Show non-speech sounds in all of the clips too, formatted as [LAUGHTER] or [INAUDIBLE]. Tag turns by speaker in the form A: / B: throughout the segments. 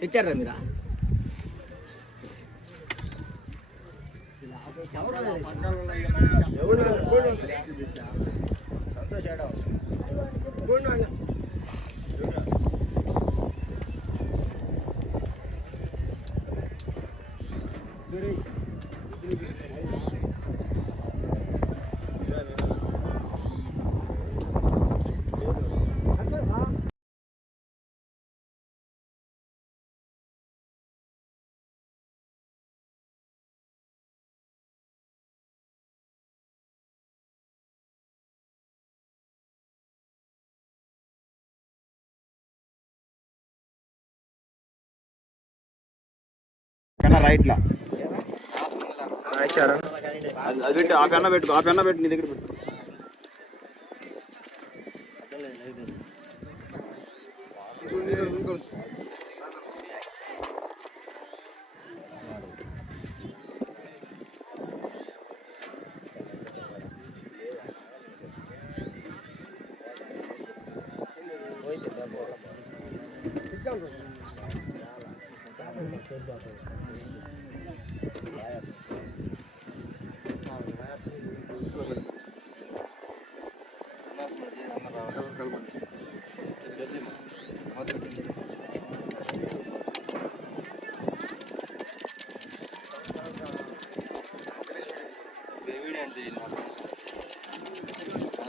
A: తెచ్చారా మీరా
B: కన్నా రైట్లా అది పెట్టు ఆ పెన్న పెట్టు ఆ పెన్న పెట్టు నీ దగ్గర పెట్టు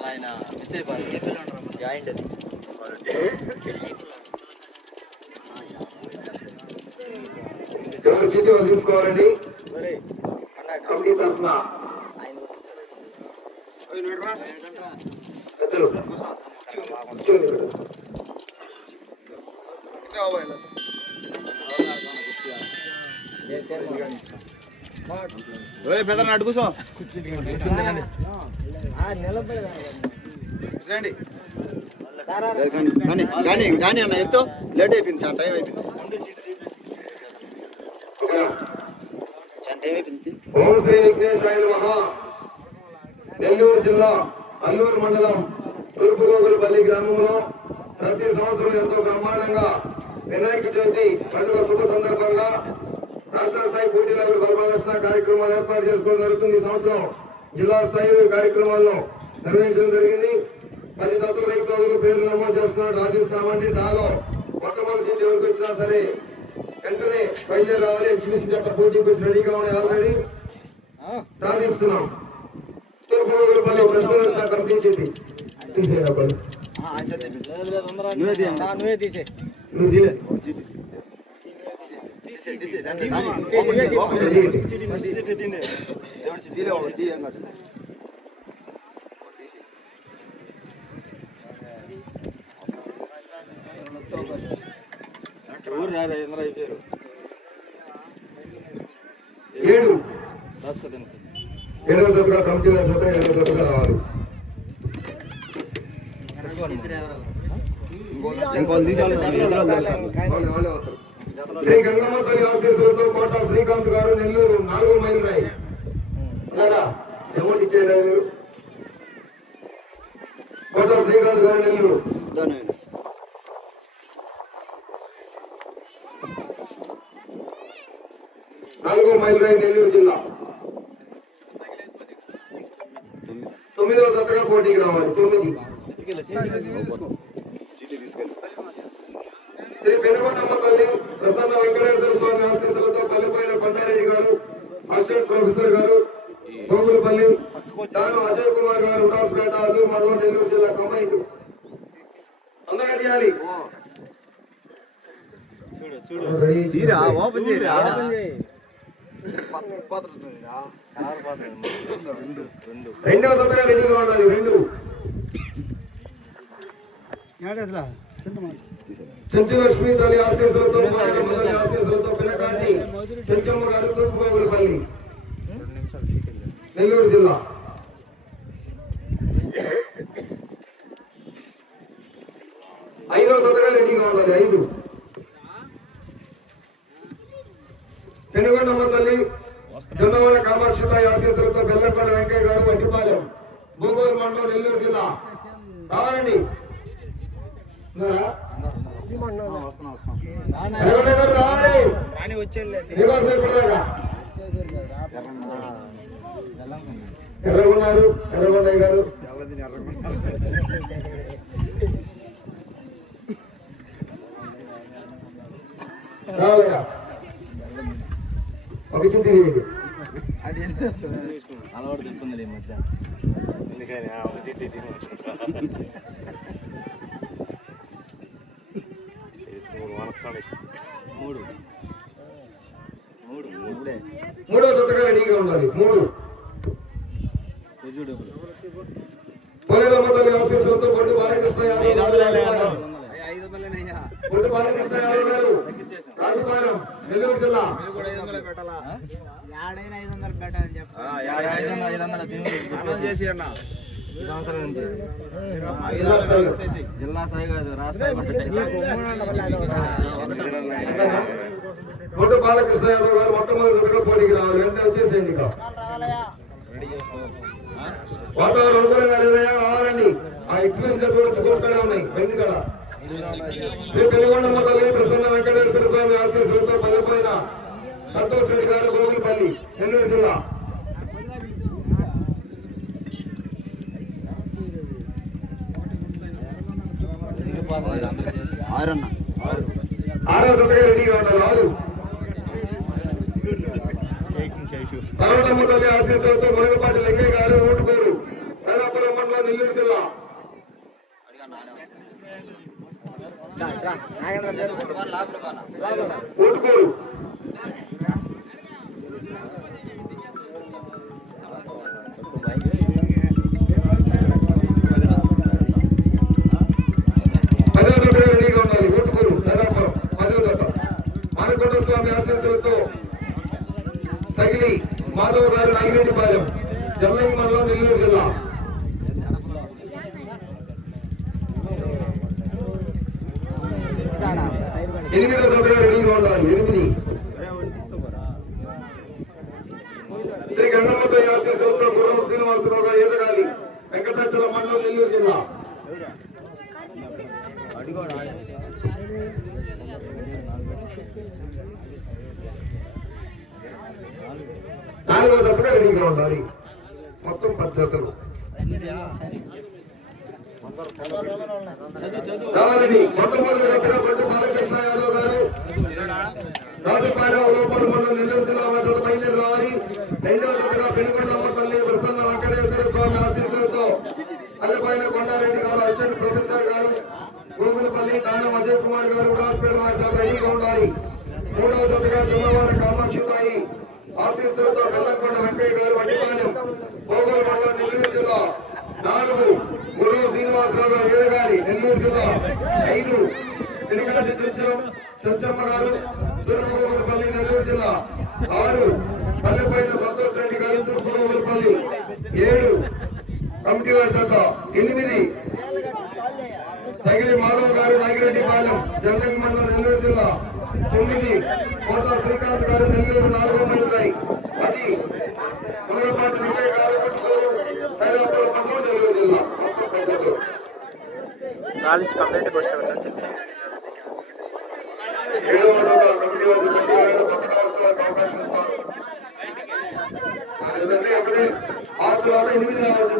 A: ఆయన మిస్ అయిపోయి
B: జాయింట్ అది. [LAUGHS]
C: ఎవరు చీటీ వాళ్ళు తీసుకోవాలండి కమిటీ తరఫున. పెద్దలు. కూర్చోండి ఇక్కడ.
B: ఓయ్ పెద్ద అడ్డు కూర్చో. రండి కానీ కానీ కానీ అన్న ఎత్తు. లేట్ అయిపోయింది టైం అయిపోయింది.
C: ఓం శ్రీ విఘ్నేశ్వరాయ మహా నెల్లూరు జిల్లా అల్లూరు మండలం తూర్పుగోగులపల్లి గ్రామంలో ప్రతి సంవత్సరం ఎంతో బ్రహ్మాండంగా వినాయక చవితి పండుగ శుభ సందర్భంగా రాష్ట్ర స్థాయి పోటీల బల ప్రదర్శన కార్యక్రమాలు ఏర్పాటు చేసుకోవడం జరుగుతుంది. ఈ సంవత్సరం జిల్లా స్థాయిలో ఈ కార్యక్రమాలను నిర్వహించడం జరిగింది. పది తత్తుల రైతు సోదరులు పేర్లు నమోదు చేస్తున్నాడు రాజేస్తున్నామండి నాలో మొట్టమొదటి ఎవరికి వచ్చినా సరే వెంటనే బయలుదేరి రావాలి. ఎగ్జిబిషన్ యొక్క పోటీకి వచ్చి రెడీగా ఉన్నాయి ఆల్రెడీ. ప్రార్థిస్తున్నాం. తూర్పుగోగులపల్లి ప్రశ్న కనిపించింది తీసేయండి. అబ్బాయి
B: నువ్వే తీయ.
A: నువ్వే తీసే
C: నువ్వు తీలే
B: ఓపెన్ చేయి, ఓపెన్ చేయి. తీలే, ఒకటి తీయ, ఏం కాదు. ఎవరు రారా ఎందరూ అయిపోయారు
C: ఏడు
B: రాసుకోదండి
C: ఏడవ తరగతి కమిటీ వారి చేత ఏడవ తరగతి రావాలి. శ్రీ గంగమ్మ తల్లి ఆశీస్సులతో కోట శ్రీకాంత్ గారు నెల్లూరు నాలుగో మైలు రాయి. అమౌంట్ ఇచ్చేయలేదు మీరు. కోట శ్రీకాంత్ గారు నెల్లూరు. నాలుగో మైలు రాయి నెల్లూరు జిల్లా. పోటీకి రావాలి తొమ్మిది. శ్రీ పెనుగొండమ్మ తల్లి ప్రసన్న వెంకటేశ్వర స్వామి ఆశీస్సులతో కలిపోయిన కొండారెడ్డి గారు అసిస్టెంట్ ప్రొఫెసర్ గారు గోగులపల్లి దాను అజయ్ కుమార్ గారు ఉటాస్పేట అల్లూరు మండలం నెల్లూరు జిల్లా కమ్మైటు తొందరగా తీయాలి
B: చూడు చూడు. తీరా ఓపెన్ చేయరా? రెండు రెండు
C: రెండవ తొందరగా రెడీగా ఉండాలి రెండు చెంచు తల్లి ఆశీస్సులతో తల్లి ఆశీస్సులతో పిల్లకాంటి చెంచమ్మ గారు తూర్పు గోగులపల్లి నెల్లూరు జిల్లా ఐదవ తొందరగా రెడీగా ఉండాలి. ఐదు. పెనుగొండమ్మ తల్లి జొన్నవాడ కామాక్షిత ఆశీస్సులతో బెల్లంపల్లి వెంకయ్య గారు వట్టిపాలెం భూగోళ మండలం నెల్లూరు జిల్లా. రావాలండి. రావాలి. ఎర్రగొన్నారు ఎర్రగొండయ్య గారు రావాలిగా చిట్టి తీయండి.
A: అలవాటు చెప్తుంది ఈ మధ్య.
B: మూడు మూడు. మూడే.
C: మూడో. జతగా రెడీగా ఉండాలి. మూడు. పొలేరమ్మ తల్లి ఆశీస్సులతో బొడ్డు బాలకృష్ణ యాదవ్. గారు రాజుపాలెం. గారు నెల్లూరు జిల్లా
B: ఐదు వందలే
A: పెట్టాలని చెప్పి
B: చేసి అన్న
A: ఈ సంవత్సరం నుంచి స్థాయి కాదు రాష్ట్ర
C: బాలకృష్ణ యాదవ్ గారు మొట్టమొదటి పోటీకి రావాలి వెంటనే వచ్చేసేయండి వాతావరణం అనుకూలంగా లేదయ్యా రావాలండి ఆ ఎక్స్ప్రెస్ గత కూడా చూసుకుంటూనే ఉన్నాయి బండి కాడ శ్రీ పెనుగొండమ్మ తల్లి ప్రసన్న వెంకటేశ్వర స్వామి ఆశీస్సులతో పల్లెపోయిన సంతోష్ రెడ్డి గారు గోగులపల్లి నెల్లూరు జిల్లా. ఆరో జతగా రెడీగా ఉండాలి ఆరు. పర్వతమ్మ తల్లి ఆశీస్సులతో మునగపాటి లెంకయ్య గారు ఓటుకోరు సైలాపురం మండలం నెల్లూరు జిల్లా ఊటుకూరు పదో జతగా రెడీగా ఉండాలి ఊటుకూరు సైదాపురం పదో జత మానకొండ స్వామి ఆశీస్సులతో సగిలి మాధవ్ గారు నాగిరెడ్డిపాలెం జల్లంగి మండలం నెల్లూరు జిల్లా ఎనిమిదో జతగా రెడీగా ఉండాలి ఎనిమిది శ్రీ గంగమ్మతో ఆశీస్సులతో గుర్రం శ్రీనివాసరావు గారు ఎదగాలి. వెంకటాచల మండలం నెల్లూరు జిల్లా. నాలుగో జతగా రెడీగా ఉండాలి. మొత్తం పద్ధతులు రావాలండి మొట్టమొదటి జతగా బొట్టు బాలకృష్ణ యాదవ్ గారు. రాజుపాలెం లోపల మండలం నెల్లూరు జిల్లా వద్ద బయలుదేరి రావాలి. రెండవ జతగా పెనుగొండమ్మ తల్లి ప్రసన్న వెంకటేశ్వర స్వామి ఆశీస్సులతో అల్లపైన కొండారెడ్డి గారు అసిస్టెంట్ ప్రొఫెసర్ గారు గోగులపల్లి దానం అజయ్ కుమార్ గారు హాస్పిటల్ వారి రెడీగా ఉండాలి. మూడవ జతగా జమ్మవాడ కామాక్షితాయి ఆశీస్సులతో బెల్లంకొండ వెంకయ్య గారు వడ్డిపాలెం గోగుల మండలం నెల్లూరు జిల్లా నాలుగు గుర్రం శ్రీనివాసరావు నెల్లూరు జిల్లా ఐదు. వెనుకాటి చెంచం చంచమ్మ గారు తూర్పుగోగులపల్లి నెల్లూరు జిల్లా ఆరు. పల్లెపైన సంతోష్ రెడ్డి గారు తూర్పుగోగులపల్లి ఏడు. కమిటీ వారి జత ఎనిమిది. సగిలి మాధవ్ గారు నాగిరెడ్డి పాలెం జల్లంగి మండలం నెల్లూరు జిల్లా తొమ్మిది. కోట శ్రీకాంత్ గారు నెల్లూరు నాలుగో మైలు రాయి పది. మునగపాటి లింగయ్య గారు సైదాపురం మండలం నెల్లూరు జిల్లా మొత్తం పది జతలు. ఏడో విడత కమిటీ వారి జత ఎవరైనా కొత్తగా వస్తే వారికి అవకాశం ఇస్తారు. ఎందుకంటే అప్పుడే ఆరు తర్వాత ఎనిమిది రావాల్సి